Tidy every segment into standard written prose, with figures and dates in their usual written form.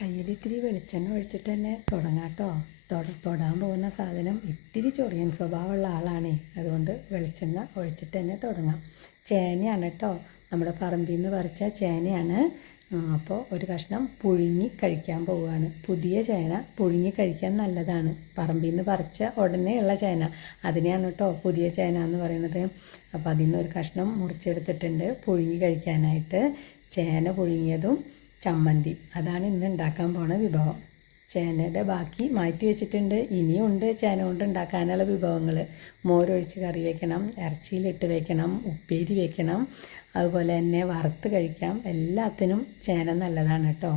കയ്യിൽ ഇത്തിരി വെളിച്ചെണ്ണ ഒഴിച്ചിട്ട് തന്നെ തുടങ്ങാം കേട്ടോ. തൊടാൻ പോകുന്ന സാധനം ഇത്തിരി ചൊറിയൻ സ്വഭാവമുള്ള ആളാണേ, അതുകൊണ്ട് വെളിച്ചെണ്ണ ഒഴിച്ചിട്ട് തന്നെ തുടങ്ങാം. ചേനയാണ് കേട്ടോ, നമ്മുടെ പറമ്പിൽ നിന്ന് പറിച്ച ചേനയാണ്. അപ്പോൾ ഒരു കഷ്ണം പുഴുങ്ങി കഴിക്കാൻ പോവുകയാണ്. പുതിയ ചേന പുഴുങ്ങി കഴിക്കാൻ നല്ലതാണ്. പറമ്പിൽ നിന്ന് പറിച്ച ഉടനെയുള്ള ചേന, അതിനെയാണ് കേട്ടോ പുതിയ ചേന എന്ന് പറയുന്നത്. അപ്പോൾ അതിൽ നിന്ന് ഒരു കഷ്ണം മുറിച്ചെടുത്തിട്ടുണ്ട് പുഴുങ്ങി കഴിക്കാനായിട്ട്. ചേന പുഴുങ്ങിയതും ചമ്മന്തി, അതാണ് ഇന്ന് ഉണ്ടാക്കാൻ പോണ വിഭവം. ചേനയുടെ ബാക്കി മാറ്റി വെച്ചിട്ടുണ്ട്. ഇനിയുണ്ട് ചേന കൊണ്ട് ഉണ്ടാക്കാനുള്ള വിഭവങ്ങൾ. മോരൊഴിച്ച് കറി വെക്കണം, ഇറച്ചിയിലിട്ട് വെക്കണം, ഉപ്പേരി വെക്കണം, അതുപോലെ തന്നെ വറുത്ത് കഴിക്കാം. എല്ലാത്തിനും ചേന നല്ലതാണ് കേട്ടോ.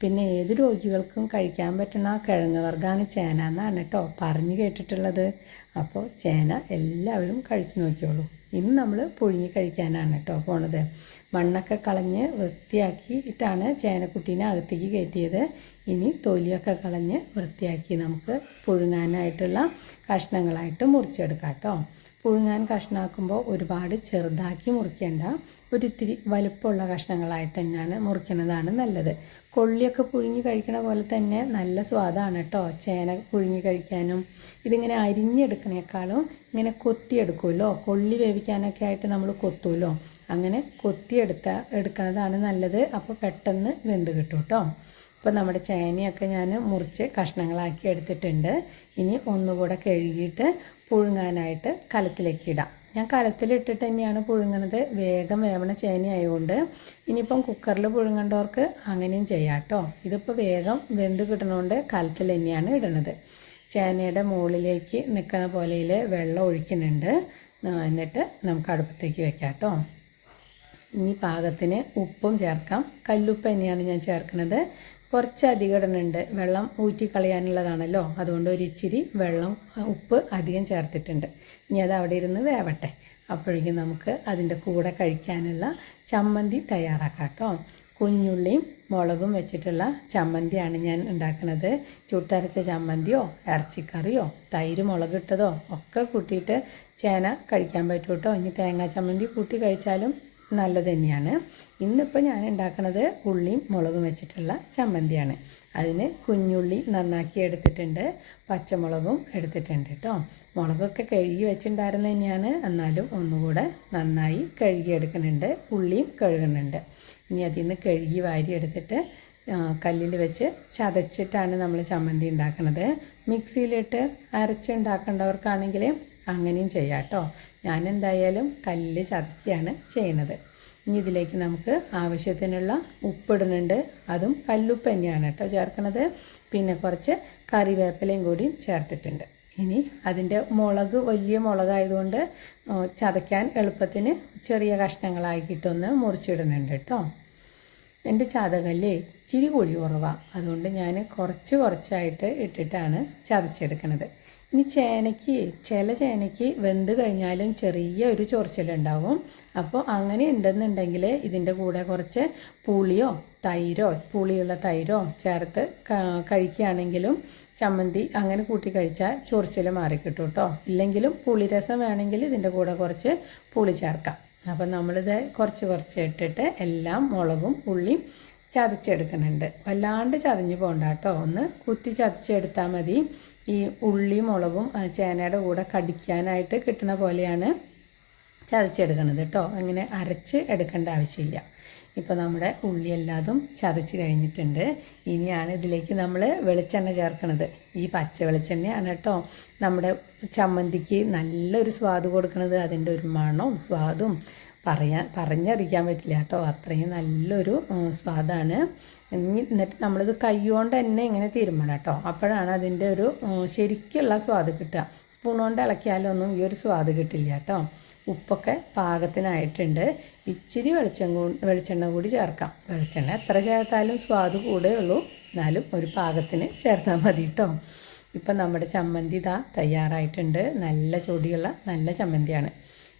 പിന്നെ ഏത് രോഗികൾക്കും കഴിക്കാൻ പറ്റുന്ന കിഴങ്ങ് വർഗ്ഗമാണ് ചേന എന്നാണ് കേട്ടോ പറഞ്ഞു കേട്ടിട്ടുള്ളത്. അപ്പോൾ ചേന എല്ലാവരും കഴിച്ചു നോക്കിയോളൂ. ഇന്ന് നമ്മൾ പുഴുങ്ങി കഴിക്കാനാണ് കേട്ടോ പോണത്. മണ്ണൊക്കെ കളഞ്ഞ് വൃത്തിയാക്കിയിട്ടാണ് ചേനക്കുട്ടീനെ അകത്തേക്ക് കയറ്റിയത്. ഇനി തൊലിയൊക്കെ കളഞ്ഞ് വൃത്തിയാക്കി നമുക്ക് പുഴുങ്ങാനായിട്ടുള്ള കഷ്ണങ്ങളായിട്ട് മുറിച്ചെടുക്കാം കേട്ടോ. പുഴുങ്ങാൻ കഷ്ണമാക്കുമ്പോൾ ഒരുപാട് ചെറുതാക്കി മുറിക്കേണ്ട, ഒരിത്തിരി വലുപ്പമുള്ള കഷ്ണങ്ങളായിട്ട് തന്നെയാണ് മുറിക്കുന്നതാണ് നല്ലത്. കൊള്ളിയൊക്കെ പുഴുങ്ങി കഴിക്കണ പോലെ തന്നെ നല്ല സ്വാദാണ് കേട്ടോ ചേന പുഴുങ്ങി കഴിക്കാനും. ഇതിങ്ങനെ അരിഞ്ഞെടുക്കണേക്കാളും ഇങ്ങനെ കൊത്തിയെടുക്കുമല്ലോ, കൊള്ളി വേവിക്കാനൊക്കെ ആയിട്ട് നമ്മൾ കൊത്തുമല്ലോ, അങ്ങനെ എടുക്കണതാണ് നല്ലത്. അപ്പോൾ പെട്ടെന്ന് വെന്ത് കിട്ടും കേട്ടോ. ഇപ്പോൾ നമ്മുടെ ചേനയൊക്കെ ഞാൻ മുറിച്ച് കഷ്ണങ്ങളാക്കി എടുത്തിട്ടുണ്ട്. ഇനി ഒന്നുകൂടെ കഴുകിയിട്ട് പുഴുങ്ങാനായിട്ട് കലത്തിലേക്ക് ഇടാം. ഞാൻ കലത്തിലിട്ടിട്ട് തന്നെയാണ് പുഴുങ്ങണത്, വേഗം വേവണ ചേന ആയതുകൊണ്ട്. ഇനിയിപ്പം കുക്കറിൽ പുഴുങ്ങേണ്ടവർക്ക് അങ്ങനെയും ചെയ്യാം കേട്ടോ. ഇതിപ്പോൾ വേഗം വെന്ത് കിട്ടണോണ്ട് കലത്തിൽ തന്നെയാണ് ഇടണത്. ചേനയുടെ മുകളിലേക്ക് നിൽക്കുന്ന പോലെയിൽ വെള്ളം ഒഴിക്കുന്നുണ്ട്. എന്നിട്ട് നമുക്ക് അടുപ്പത്തേക്ക് വെക്കാം കേട്ടോ. ഇനി പാകത്തിന് ഉപ്പും ചേർക്കാം. കല്ലുപ്പ് തന്നെയാണ് ഞാൻ ചേർക്കുന്നത്. കുറച്ചധികം ഇടുന്നുണ്ട്, വെള്ളം ഊറ്റിക്കളയാനുള്ളതാണല്ലോ, അതുകൊണ്ട് ഒരിച്ചിരി ഉപ്പ് അധികം ചേർത്തിട്ടുണ്ട്. ഇനി അത് അവിടെ ഇരുന്ന് വേവട്ടെ. അപ്പോഴേക്കും നമുക്ക് അതിൻ്റെ കൂടെ കഴിക്കാനുള്ള ചമ്മന്തി തയ്യാറാക്കാം കേട്ടോ. കുഞ്ഞുള്ളിയും മുളകും വെച്ചിട്ടുള്ള ചമ്മന്തിയാണ് ഞാൻ ഉണ്ടാക്കുന്നത്. ചുട്ടരച്ച ചമ്മന്തിയോ ഇറച്ചിക്കറിയോ തൈര് മുളകിട്ടതോ ഒക്കെ കൂട്ടിയിട്ട് ചേന കഴിക്കാൻ പറ്റും കേട്ടോ. ഇനി തേങ്ങാ ചമ്മന്തി കൂട്ടി കഴിച്ചാലും നല്ലത് തന്നെയാണ്. ഇന്നിപ്പോൾ ഞാൻ ഉണ്ടാക്കുന്നത് ഉള്ളിയും മുളകും വെച്ചിട്ടുള്ള ചമ്മന്തിയാണ്. അതിന് കുഞ്ഞുള്ളി നന്നാക്കി എടുത്തിട്ടുണ്ട്, പച്ചമുളകും എടുത്തിട്ടുണ്ട് കേട്ടോ. മുളകൊക്കെ കഴുകി വെച്ചിട്ടുണ്ടായിരുന്ന തന്നെയാണ്, എന്നാലും ഒന്നുകൂടെ നന്നായി കഴുകിയെടുക്കുന്നുണ്ട്. ഉള്ളിയും കഴുകുന്നുണ്ട്. ഇനി അതിൽ നിന്ന് കഴുകി വാരി എടുത്തിട്ട് കല്ലിൽ വെച്ച് ചതച്ചിട്ടാണ് നമ്മൾ ചമ്മന്തി ഉണ്ടാക്കുന്നത്. മിക്സിയിലിട്ട് അരച്ചുണ്ടാക്കേണ്ടവർക്കാണെങ്കിൽ അങ്ങനെയും ചെയ്യാം കേട്ടോ. ഞാൻ എന്തായാലും കല്ലിൽ ചതക്കുകയാണ് ചെയ്യുന്നത്. ഇനി ഇതിലേക്ക് നമുക്ക് ആവശ്യത്തിനുള്ള ഉപ്പിടുന്നുണ്ട്. അതും കല്ലുപ്പ് തന്നെയാണ് കേട്ടോ ചേർക്കുന്നത്. പിന്നെ കുറച്ച് കറിവേപ്പിലയും കൂടി ചേർത്തിട്ടുണ്ട്. ഇനി അതിൻ്റെ മുളക് വലിയ മുളകായതുകൊണ്ട് ചതയ്ക്കാൻ എളുപ്പത്തിന് ചെറിയ കഷ്ണങ്ങളാക്കിയിട്ടൊന്ന് മുറിച്ചിടുന്നുണ്ട് കേട്ടോ. എൻ്റെ ചതകല്ലേ ഇച്ചിരി കുഴി കുറവാണ്, അതുകൊണ്ട് ഞാൻ കുറച്ചായിട്ട് ഇട്ടിട്ടാണ് ചതച്ചെടുക്കുന്നത്. ഇനി ചില ചേനയ്ക്ക് വെന്ത് കഴിഞ്ഞാലും ചെറിയ ഒരു ചൊറിച്ചിലുണ്ടാവും. അപ്പോൾ അങ്ങനെ ഉണ്ടെന്നുണ്ടെങ്കിൽ ഇതിൻ്റെ കൂടെ കുറച്ച് പുളിയോ പുളിയുള്ള തൈരോ ചേർത്ത് കഴിക്കുകയാണെങ്കിലും ചമ്മന്തി അങ്ങനെ കൂട്ടി കഴിച്ചാൽ ചൊറിച്ചിൽ മാറിക്കിട്ടും കേട്ടോ. ഇല്ലെങ്കിലും പുളിരസം വേണമെങ്കിൽ ഇതിൻ്റെ കൂടെ കുറച്ച് പുളി ചേർക്കാം. അപ്പം നമ്മളിത് കുറച്ച് ഇട്ടിട്ട് എല്ലാം മുളകും ഉള്ളിയും ചതച്ചെടുക്കുന്നുണ്ട്. വല്ലാണ്ട് ചതഞ്ഞ് പോകണ്ട കേട്ടോ, ഒന്ന് കുത്തി ചതച്ചെടുത്താൽ മതി. ഈ ഉള്ളി മുളകും ചേനയുടെ കൂടെ കടിക്കാനായിട്ട് കിട്ടുന്ന പോലെയാണ് ചതച്ചെടുക്കുന്നത് കേട്ടോ. അങ്ങനെ അരച്ച് എടുക്കേണ്ട ആവശ്യമില്ല. ഇപ്പോൾ നമ്മുടെ ഉള്ളി എല്ലാതും ചതച്ച് കഴിഞ്ഞിട്ടുണ്ട്. ഇനിയാണ് ഇതിലേക്ക് നമ്മൾ വെളിച്ചെണ്ണ ചേർക്കുന്നത്. ഈ പച്ച വെളിച്ചെണ്ണയാണ് കേട്ടോ നമ്മുടെ ചമ്മന്തിക്ക് നല്ലൊരു സ്വാദ് കൊടുക്കുന്നത്. അതിൻ്റെ ഒരു മണവും സ്വാദും പറഞ്ഞറിയിക്കാൻ പറ്റില്ല കേട്ടോ, അത്രയും നല്ലൊരു സ്വാദാണ്. എന്നിട്ട് നമ്മളിത് കൈകൊണ്ട് തന്നെ ഇങ്ങനെ തിരുമ്മണം കേട്ടോ, അപ്പോഴാണ് അതിൻ്റെ ഒരു ശരിക്കുള്ള സ്വാദ് കിട്ടുക. സ്പൂൺ കൊണ്ട് ഇളക്കിയാലൊന്നും ഈ ഒരു സ്വാദ് കിട്ടില്ല കേട്ടോ. ഉപ്പൊക്കെ പാകത്തിനായിട്ടുണ്ട്. ഇച്ചിരി വെളിച്ചെണ്ണ കൂടി ചേർക്കാം. വെളിച്ചെണ്ണ എത്ര ചേർത്താലും സ്വാദ് കൂടെ ഉള്ളൂ, എന്നാലും ഒരു പാകത്തിന് ചേർത്താൽ മതി കേട്ടോ. ഇപ്പം നമ്മുടെ ചമ്മന്തി തയ്യാറായിട്ടുണ്ട്. നല്ല ചൊടിയുള്ള നല്ല ചമ്മന്തിയാണ്.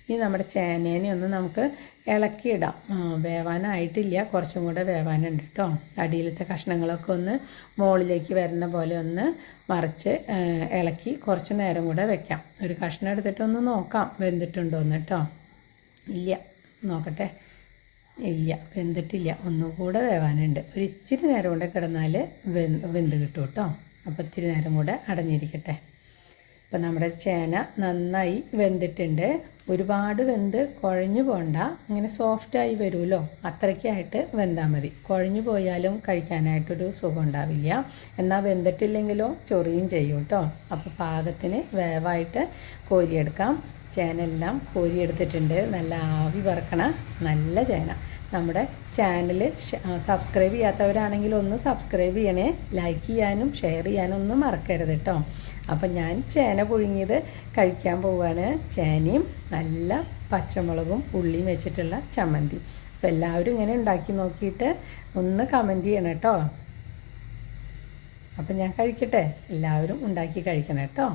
ഇനി നമ്മുടെ ചേനേനെ ഒന്ന് നമുക്ക് ഇളക്കിയിടാം. വേവാനായിട്ടില്ല, കുറച്ചും കൂടെ വേവാനുണ്ട് കേട്ടോ. അടിയിലത്തെ കഷ്ണങ്ങളൊക്കെ ഒന്ന് മുകളിലേക്ക് വരുന്ന പോലെ ഒന്ന് മറിച്ച് ഇളക്കി കുറച്ച് നേരം കൂടെ വെക്കാം. ഒരു കഷ്ണം എടുത്തിട്ടൊന്ന് നോക്കാം വെന്തിട്ടുണ്ടോയെന്ന് കേട്ടോ. ഇല്ല, നോക്കട്ടെ. ഇല്ല, വെന്തിട്ടില്ല, ഒന്നുകൂടെ വേവാനുണ്ട്. ഒരു ഇച്ചിരി നേരം കൊണ്ട് കിടന്നാൽ വെന്ത് കിട്ടും കേട്ടോ. അപ്പോൾ ഇത്തിരി നേരം കൂടെ അടഞ്ഞിരിക്കട്ടെ. ഇപ്പം നമ്മുടെ ചേന നന്നായി വെന്തിട്ടുണ്ട്. ഒരുപാട് വെന്ത് കുഴഞ്ഞു പോകണ്ട, ഇങ്ങനെ സോഫ്റ്റായി വരുമല്ലോ, അത്രയ്ക്കായിട്ട് വെന്താൽ മതി. കുഴഞ്ഞു പോയാലും കഴിക്കാനായിട്ടൊരു സുഖം ഉണ്ടാവില്ല. എന്നാൽ വെന്തിട്ടില്ലെങ്കിലോ ചൊറിയും ചെയ്യും കേട്ടോ. അപ്പോൾ പാകത്തിന് വേവായിട്ട് കോരിയെടുക്കാം. ചേനെല്ലാം കോരിയെടുത്തിട്ടുണ്ട്. നല്ല ആവി പറക്കണ നല്ല ചേന. നമ്മുടെ ചാനൽ സബ്സ്ക്രൈബ് ചെയ്യാത്തവരാണെങ്കിൽ ഒന്ന് സബ്സ്ക്രൈബ് ചെയ്യണേ. ലൈക്ക് ചെയ്യാനും ഷെയർ ചെയ്യാനും ഒന്നും മറക്കരുത് കേട്ടോ. അപ്പം ഞാൻ ചേന പുഴുങ്ങിയത് കഴിക്കാൻ പോവുകയാണ്. ചേനയും നല്ല പച്ചമുളകും ഉള്ളിയും വെച്ചിട്ടുള്ള ചമ്മന്തി. അപ്പോൾ എല്ലാവരും ഇങ്ങനെ ഉണ്ടാക്കി നോക്കിയിട്ട് ഒന്ന് കമൻറ്റ് ചെയ്യണം കേട്ടോ. അപ്പം ഞാൻ കഴിക്കട്ടെ, എല്ലാവരും ഉണ്ടാക്കി കഴിക്കണം കേട്ടോ.